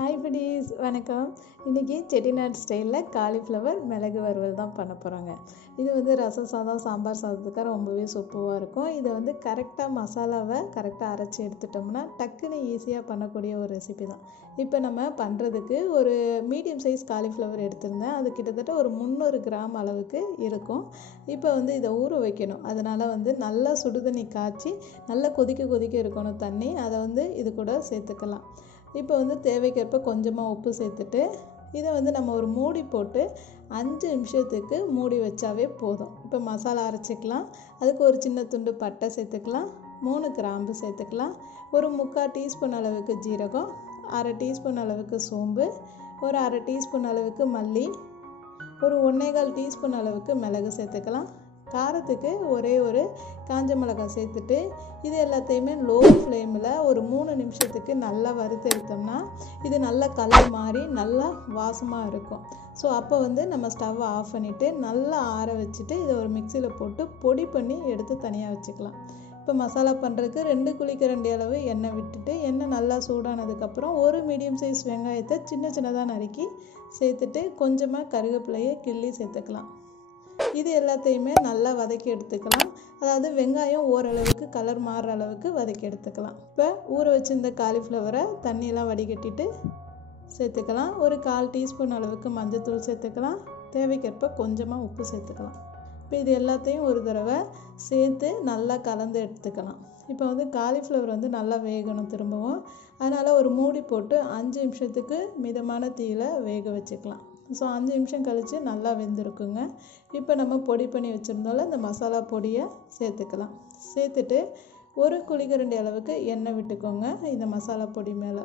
Hi buddies, வணக்கம். இன்றைக்கி செட்டிநாடு ஸ்டைலில் காலிஃப்ளவர் மிளகு வறுவல் தான் பண்ண போகிறாங்க. இது வந்து ரசம் சாதம் சாம்பார் சாதத்துக்காக ரொம்பவே சூப்பராக இருக்கும். இதை வந்து கரெக்டாக மசாலாவை கரெக்டாக அரைச்சி எடுத்துட்டோம்னா டக்குன்னு ஈஸியாக பண்ணக்கூடிய ஒரு ரெசிபி தான். இப்போ நம்ம பண்ணுறதுக்கு ஒரு மீடியம் சைஸ் காலிஃப்ளவர் எடுத்திருந்தேன். அது கிட்டத்தட்ட ஒரு 300 கிராம் அளவுக்கு இருக்கும். இப்போ வந்து இதை ஊற வைக்கணும். அதனால் வந்து நல்லா சுடுதண்ணி காய்ச்சி நல்லா கொதிக்க இருக்கணும் தண்ணி. அதை வந்து இது கூட சேர்த்துக்கலாம். இப்போ வந்து தேவைக்கேற்ப கொஞ்சமாக உப்பு சேர்த்துட்டு இதை வந்து நம்ம ஒரு மூடி போட்டு 5 நிமிஷத்துக்கு மூடி வச்சாவே போதும். இப்போ மசாலா அரைச்சிக்கலாம். அதுக்கு ஒரு சின்ன துண்டு பட்டை சேர்த்துக்கலாம், 3 கிராம்பு சேர்த்துக்கலாம், ஒரு 3/4 டீஸ்பூன் அளவுக்கு ஜீரகம், 1/2 டீஸ்பூன் அளவுக்கு சோம்பு, ஒரு 1/2 டீஸ்பூன் அளவுக்கு மல்லி, ஒரு 1/4 டீஸ்பூன் அளவுக்கு மிளகு சேர்த்துக்கலாம். காரத்துக்கு ஒரே ஒரு காஞ்ச மிளகாய் சேர்த்துட்டு இது எல்லாத்தையுமே லோ ஃப்ளேமில் ஒரு 3 நிமிஷத்துக்கு நல்லா வறுத்தெடுத்தோம்னா இது நல்லா கலர் மாறி நல்லா வாசமாக இருக்கும். ஸோ அப்போ வந்து நம்ம ஸ்டவ்வை ஆஃப் பண்ணிவிட்டு நல்லா ஆற வச்சுட்டு இதை ஒரு மிக்சியில் போட்டு பொடி பண்ணி எடுத்து தனியாக வச்சுக்கலாம். இப்போ மசாலா பண்ணுறதுக்கு 2 குழிக்கரண்டி அளவு எண்ணெய் விட்டுட்டு எண்ணெய் நல்லா சூடானதுக்கப்புறம் ஒரு மீடியம் சைஸ் வெங்காயத்தை சின்னதாக நறுக்கி சேர்த்துட்டு கொஞ்சமாக கருவேப்பிலையை கிள்ளி சேர்த்துக்கலாம். இது எல்லாத்தையுமே நல்லா வதக்கி எடுத்துக்கலாம். அதாவது வெங்காயம் ஓரளவுக்கு கலர் மாறுற அளவுக்கு வதக்கி எடுத்துக்கலாம். இப்போ ஊற வச்சிருந்த காலிஃப்ளவரை தண்ணியெல்லாம் வடிகட்டிட்டு சேர்த்துக்கலாம். ஒரு 1/4 டீஸ்பூன் அளவுக்கு மஞ்சள்தூள் சேர்த்துக்கலாம். தேவைக்கேற்ப கொஞ்சமாக உப்பு சேர்த்துக்கலாம். இப்போ இது எல்லாத்தையும் ஒரு தடவை சேர்த்து நல்லா கலந்து எடுத்துக்கலாம். இப்போ வந்து காலிஃப்ளவர் வந்து நல்லா வேகணும் திரும்பவும். அதனால் ஒரு மூடி போட்டு 5 நிமிஷத்துக்கு மிதமான தீயில வேக வச்சுக்கலாம். ஸோ 5 நிமிஷம் கழித்து நல்லா வெந்திருக்குங்க. இப்போ நம்ம பொடி பண்ணி வச்சுருந்தோம்ல இந்த மசாலா பொடியை சேர்த்துக்கலாம். சேர்த்துட்டு ஒரு குழிக்கரண்டி அளவுக்கு எண்ணெய் விட்டுக்கோங்க இந்த மசாலா பொடி மேலே.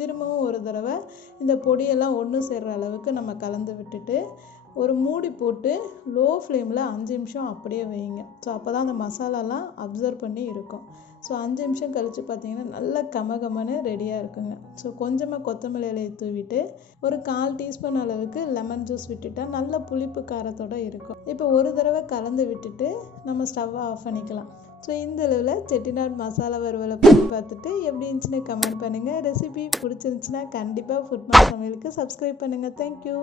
திரும்பவும் ஒரு தடவை இந்த பொடியெல்லாம் ஒன்று சேர்கிற அளவுக்கு நம்ம கலந்து விட்டுட்டு ஒரு மூடி போட்டு லோ ஃப்ளேமில் 5 நிமிஷம் அப்படியே வைங்க. ஸோ அப்போ தான் அந்த மசாலாலாம் அப்சர்வ் பண்ணி இருக்கும். ஸோ 5 நிமிஷம் கழித்து பார்த்தீங்கன்னா நல்லா கமகமன்னு ரெடியாக இருக்குங்க. ஸோ கொஞ்சமாக கொத்தமல்லி இலையை தூவிட்டு ஒரு 1/4 டீஸ்பூன் அளவுக்கு லெமன் ஜூஸ் விட்டுட்டால் நல்ல புளிப்பு காரத்தோடு இருக்கும். இப்போ ஒரு தடவை கலந்து விட்டுட்டு நம்ம ஸ்டவ்வை ஆஃப் பண்ணிக்கலாம். ஸோ இந்த அளவில் செட்டிநாடு மசாலா வறுவலை பண்ணி பார்த்துட்டு எப்படி இருந்துச்சுன்னு கமெண்ட் பண்ணுங்கள். ரெசிபி பிடிச்சிருந்துச்சுன்னா கண்டிப்பாக ஃபுட்மார்ட் சமையலுக்கு சப்ஸ்கிரைப் பண்ணுங்கள். தேங்க்யூ.